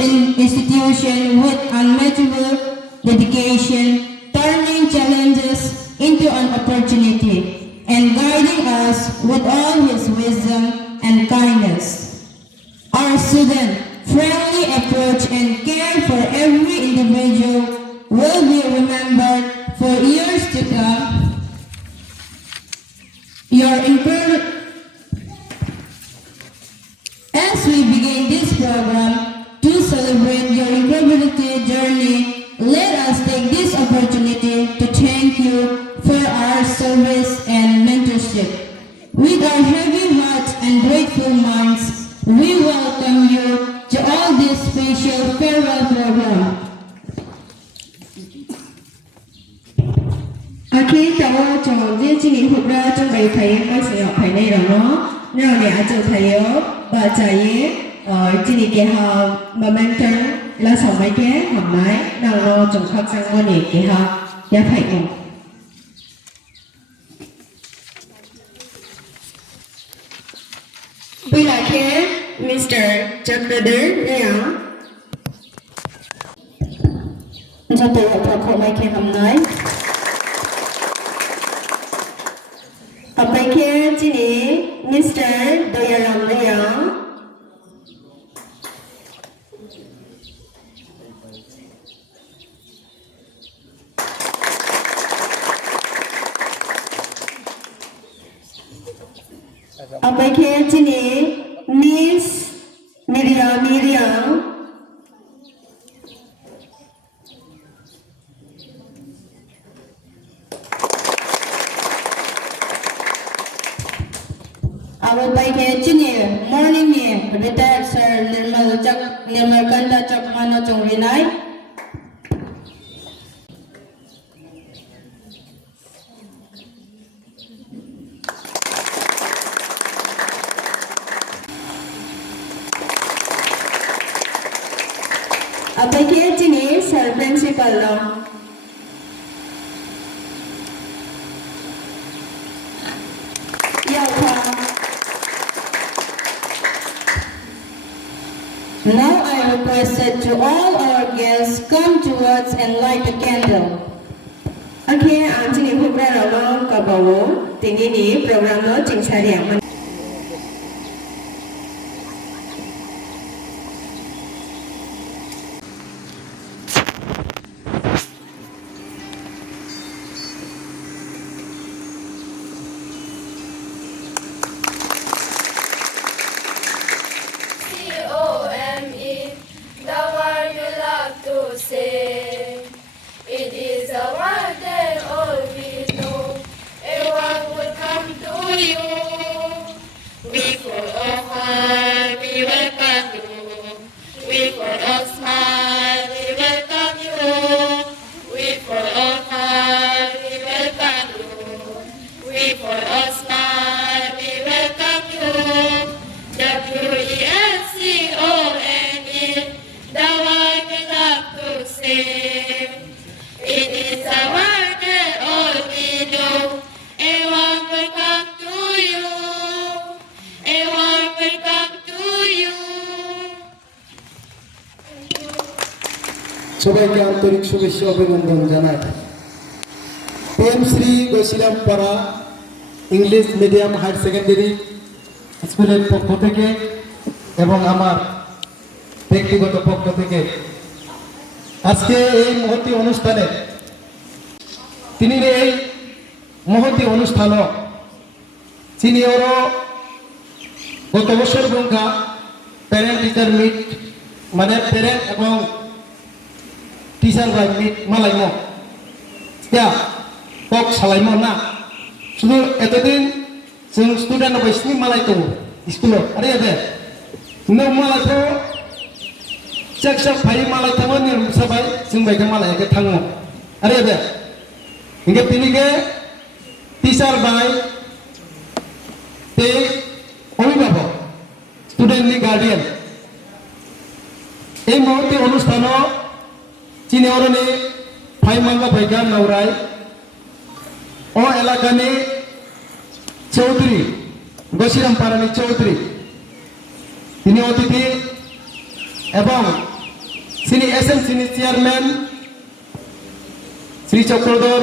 institution with unmeasurable dedication, turning challenges into an opportunity and guiding us with all his wisdom and kindness. Our student friendly approach and care for every individual will be remembered for years to come. As we begin this program to celebrate your incredibility journey, let us take this opportunity to thank you for our service and mentorship. With our heavy hearts and grateful minds, we welcome you to all this special farewell program. อาคีแต่ว่าจงเรียนที่นี้พวกเราจงไปไทยไม่เสียภายในเราเนาะเราเนี่ยอาจจะไทยบาใจที่นี่แกหามาเมนเทอร์และสมัยแกหอมไหมเราจงพักสังวันนี้แกหายาไผ่หงปีละแค่มิสเตอร์จักรเดอร์เนี่ยจะตัวพอเขาไม่แค่ทำไหนไปแค่ที่นี่มิสเตอร์ดอยารามเนี่ยไปแค่ที่นี่มิสมิริยาBaiknya Engineer, Morning Year, Retired Sir Nirmal Kanda Chakmano Chongrinai. Baiknya Engineer, Sir Principal Law. Now I requested to all our guests come towards and light a candle. Okay, Anthony Hubrano Kabawo, Tingini, Programo Chingsariam. It is a word that all we know. Everyone will come to you. We full of heart, we welcome you. We full of smile, we welcome you. We full of heart, we welcome you. We full of smile, we welcome you. W-E-L-C-O-N-E, the one we love to sing. It is a word that all we know. Everyone will come to you. Everyone will come to you. সবাইকে আন্তরিক শুভেচ্ছা অভিনন্দন জানাই। PM Shri গসিরাম পাড়া English medium higher secondary স্কুলের পক্ষ থেকে এবং আমার ব্যক্তিগত পক্ষ থেকে আজকে এই মহতী অনুষ্ঠানে তিনি এই মহতী অনুষ্ঠান সিনিয়র গত বছর সংখ্যা প্যারেন্ট টিচার মিট মানে প্যারেন্ট এবং টিচার বাই মিট মালাইম কক সালাইম না শুধু এতদিন जों स्टुडेन्ट बायसिनि मालाय दङ स्कुलाव आरो एबे नों मालायखौ चेक फाइ मालाय थाङो निरुसाबाय जों बायदि मालायखौ थाङो आरो एबे इंगे तिनिगे टीचार बाय ते अभिभावक स्टुडेन्टनि गार्डियन এই মুহূর্তে অনুষ্ঠান চিনিয়রনি ফাই মাঙ্গা ফাইগা নাওরাই ও এলাকানি চৌধুরী গসিরাম পাড়ানি চৌধুরী তিনি অতিথি এবং sini SMC chairman Shri Chakradhar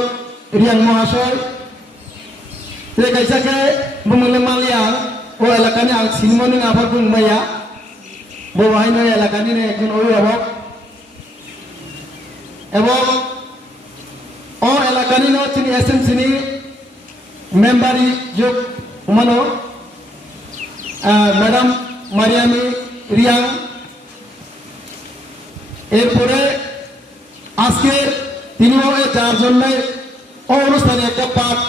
Reang মহাশয় তে কাইসাকে বুমলে মালিয়াং ও এলাকানি আং সিনমনি আবার বুংমায়া বহাইনো এলাকানি একজন অভিভাবক এবং ও এলাকানি নো তিনি SMC ni মেম্বারি যোগ উমানো ম্যাডাম মারিয়ামি রিয়াং এরপরে আজকে তিনিও যার জন্য অনুষ্ঠানে একটা পাঠ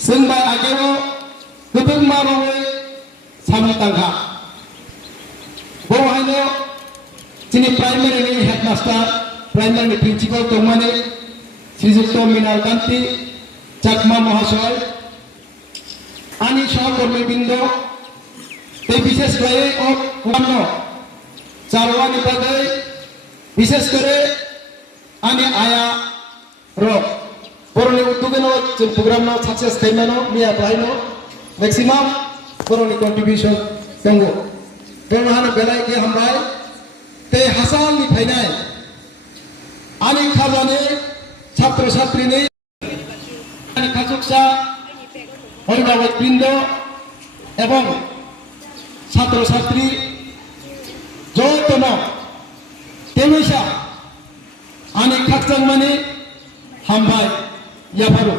जोंबाय आगेव गोबां मानवै सामतांखा बहायनो जोंनि प्राइमारिनि हेडमास्टार प्राइमारिनि प्रिन्सिपाल दंमाने श्रीजुक्त मृणाल कान्ति चाकमा महाशय आंनि सहकर्मीबृन्द बे विशेष गयै उमानो चारवानि बागै विशेष करे आंनि आया रक Boroni utugeno jeng program no success kaimano mia baino maximum boroni contribution tonggo tongahana belai ke hambai te hasal ni phainai ani khajane chhatro chhatri ni ani khajuksa অভিভাবক বৃন্দ এবং ছাত্র ছাত্রী যতন তেমিসা আনি খাকচাং মানে হামবাই ইয়াফারু